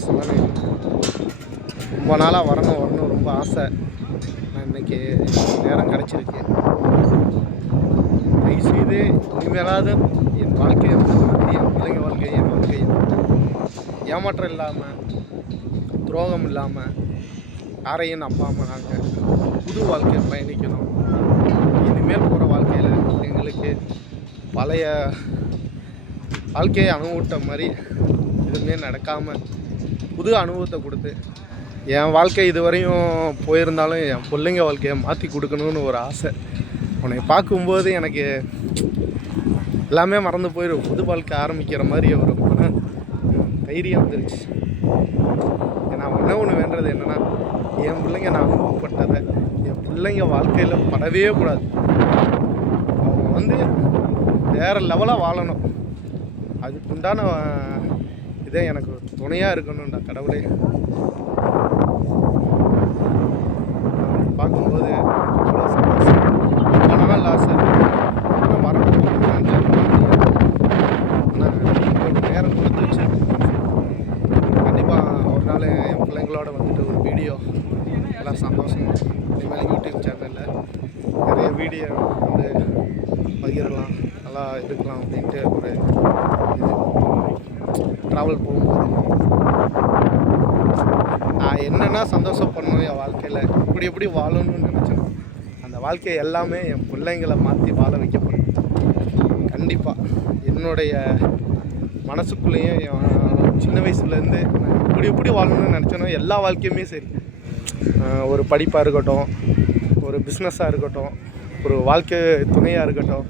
சிவனே. ரொம்ப நாளாக வரணும் ரொம்ப ஆசை. நான் இன்றைக்கி நேரம் கிடச்சிருக்கு. தயவுசெய்து இனிமேலாவது என் வாழ்க்கையை மாற்றி என் பிள்ளைங்க வாழ்க்கையை என் வாழ்க்கையை ஏமாற்றம் இல்லாமல் துரோகம் இல்லாமல் யாரையும் நம்பாமல் நாங்கள் புது வாழ்க்கையை பயணிக்கணும். இனிமேல் போகிற வாழ்க்கையில் எங்களுக்கு பழைய வாழ்க்கையை அனுபவிட்ட மாதிரி எதுவுமே நடக்காமல் புது அனுபவத்தை கொடுத்து என் வாழ்க்கை இதுவரையும் போயிருந்தாலும் என் பிள்ளைங்க வாழ்க்கையை மாற்றி கொடுக்கணும்னு ஒரு ஆசை. உன்னை பார்க்கும்போது எனக்கு எல்லாமே மறந்து போயிடும். புது வாழ்க்கை ஆரம்பிக்கிற மாதிரி ஒரு மன தைரியம் வந்துருச்சு. நான் ஒன்று வேண்டது என்னென்னா, என் பிள்ளைங்க நான் அனுபவப்பட்டதை என் பிள்ளைங்க வாழ்க்கையில் படவே கூடாது. அவங்க வேறு லெவலாக வாழணும். அதுக்குண்டான இதே எனக்கு துணையாக இருக்கணும்டா கடவுளே. பார்க்கும்போது அவ்வளோ சந்தோஷம். ரொம்ப நாள் ஆசை வரணும். ஆனால் நேரம் கொடுத்து வச்சு கண்டிப்பாக ஒரு நாள் என் பிள்ளைங்களோட ஒரு வீடியோ எல்லாம் சந்தோஷம். இனிமேல் யூடியூப் சேனலில் நிறைய வீடியோ பகிரலாம், நல்லா இருக்கலாம் அப்படின்ட்டு ஒரு இது ட்ராவல் போகும்போது நான் என்னென்னா சந்தோஷப்படணும் என் வாழ்க்கையில் எப்படி வாழணும்னு நினச்சேன். அந்த வாழ்க்கையை எல்லாமே என் பிள்ளைங்களை மாற்றி வாழ வைக்கப்படும். கண்டிப்பாக என்னுடைய மனசுக்குள்ளேயும் சின்ன வயசுலேருந்து நான் எப்படி வாழணும்னு நினச்சேனோ எல்லா வாழ்க்கையுமே சரி, ஒரு படிப்பாக இருக்கட்டும், ஒரு பிஸ்னஸாக இருக்கட்டும், ஒரு வாழ்க்கை துணையாக இருக்கட்டும்,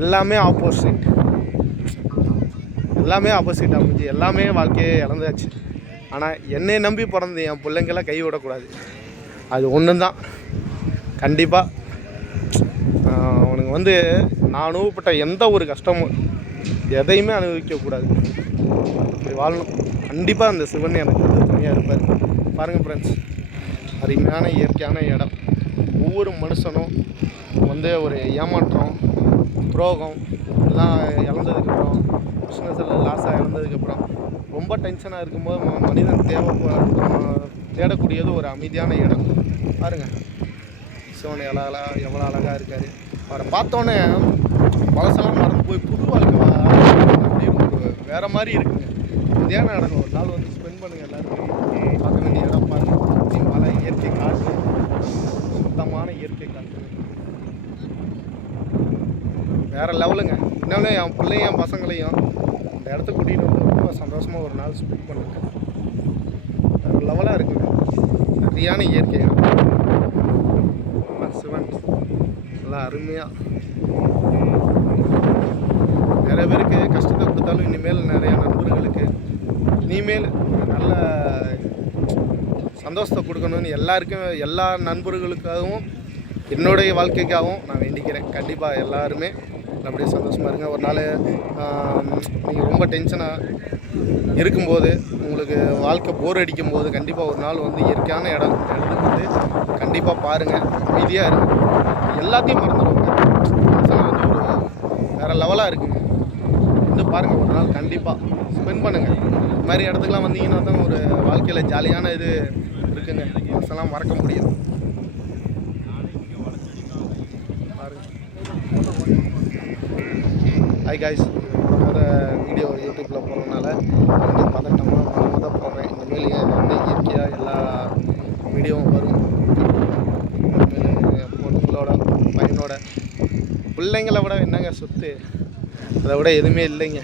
எல்லாமே ஆப்போசிட் அமைஞ்சு எல்லாமே வாழ்க்கையை இழந்தாச்சு. ஆனால் என்னை நம்பி பிறந்து என் பிள்ளைங்களை கைவிடக்கூடாது. அது ஒன்று தான். கண்டிப்பாக அவனுக்கு நான் அனுபவப்பட்ட எந்த ஒரு கஷ்டமும் எதையுமே அனுபவிக்கக்கூடாது. அப்படி வாழணும். கண்டிப்பாக அந்த சிவன் எனக்கு துணையாக இருப்பார். பாருங்கள் ஃப்ரெண்ட்ஸ், அருமையான இயற்கையான இடம். ஒவ்வொரு மனுஷனும் ஒரு ஏமாற்றம் துரோகம் எல்லாம் இழந்ததுக்கப்புறம், பிஸ்னஸில் லாஸாக இழந்ததுக்கப்புறம் ரொம்ப டென்ஷனாக இருக்கும்போது மனிதன் தேடக்கூடியது ஒரு அமைதியான இடம். பாருங்கள், சிவன் எவ்வளோ அழகாக இருக்கார். அவரை பார்த்தோன்னே பழசெல்லாம் மறந்து போய் புது வாழ்க்கை அப்படியே ஒரு வேறு மாதிரி இருக்குங்க. தியானம் நடக்கும். ஒரு நாள் ஸ்பெண்ட் பண்ணுங்கள். எல்லோரும் பார்க்க வேண்டிய இடம் பாருங்கள். மலை, இயற்கை காற்று, சுத்தமான இயற்கை காற்று வேறு லெவலுங்க. இன்னொன்று என் பிள்ளையும் என் பசங்களையும் அந்த இடத்துக்கு கூட்டிகிட்டு ரொம்ப சந்தோஷமாக ஒரு நாள் ஸ்பெண்ட் பண்ணுங்க. வேறு லெவலாக இருக்குங்க. சரியான இயற்கை சிவன் நல்லா அருமையாக. நிறைய பேருக்கு கஷ்டத்தை கொடுத்தாலும் இனிமேல் நிறையா நண்பர்களுக்கு இனிமேல் நல்ல சந்தோஷத்தை கொடுக்கணும்னு எல்லா நண்பர்களுக்காகவும் என்னுடைய வாழ்க்கைக்காகவும் நான் வேண்டிக்கிறேன். கண்டிப்பாக எல்லாருமே அப்படியே சந்தோஷமாக இருங்க. ஒரு நாள் நீங்கள் ரொம்ப டென்ஷனாக இருக்கும்போது, உங்களுக்கு வாழ்க்கை போர் அடிக்கும்போது கண்டிப்பாக ஒரு நாள் இயற்கையான இடத்துக்கு கண்டிப்பாக பாருங்கள். அமைதியாக இருங்க. எல்லாத்தையும் மறந்துடுவாங்க. ஒரு வேறு லெவலாக இருக்குங்க. பாருங்கள். ஒரு நாள் கண்டிப்பாக ஸ்பெண்ட் பண்ணுங்கள். இந்த மாதிரி இடத்துக்குலாம் வந்தீங்கன்னா தான் ஒரு வாழ்க்கையில் ஜாலியான இது இருக்குங்க. மனசெல்லாம் மறக்க முடியும். ஹாய் காய்ஸ், வீடியோ யூடியூப்பில் போகிறதுனால பதட்டமாக தான் போடுறேன். இனிமேல் இயற்கையாக எல்லா வீடியோவும் வரும். பொண்ணுங்களோட பையனோட பிள்ளைங்களை விட என்னங்க சொத்து, அதை விட எதுவுமே இல்லைங்க.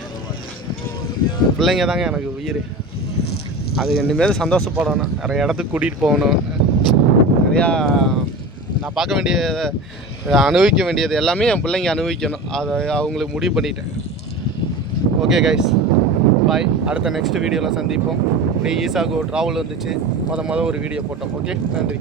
பிள்ளைங்க தாங்க எனக்கு உயிர். அது இனிமேல் சந்தோஷப்படணும். நிறைய இடத்துக்கு கூட்டிகிட்டு போகணும். நிறையா நான் பார்க்க வேண்டிய அனுபவிக்க வேண்டியது எல்லாமே என் பிள்ளைங்க அனுபவிக்கணும். அதை அவங்களுக்கு முடிவு பண்ணிட்டேன். ஓகே கைஸ், பாய். அடுத்த நெக்ஸ்ட் வீடியோவில் சந்திப்போம். இப்படி ஈஸாக ஒரு ட்ராவல் வந்துச்சு. மொதல் ஒரு வீடியோ போட்டோம். ஓகே, நன்றி.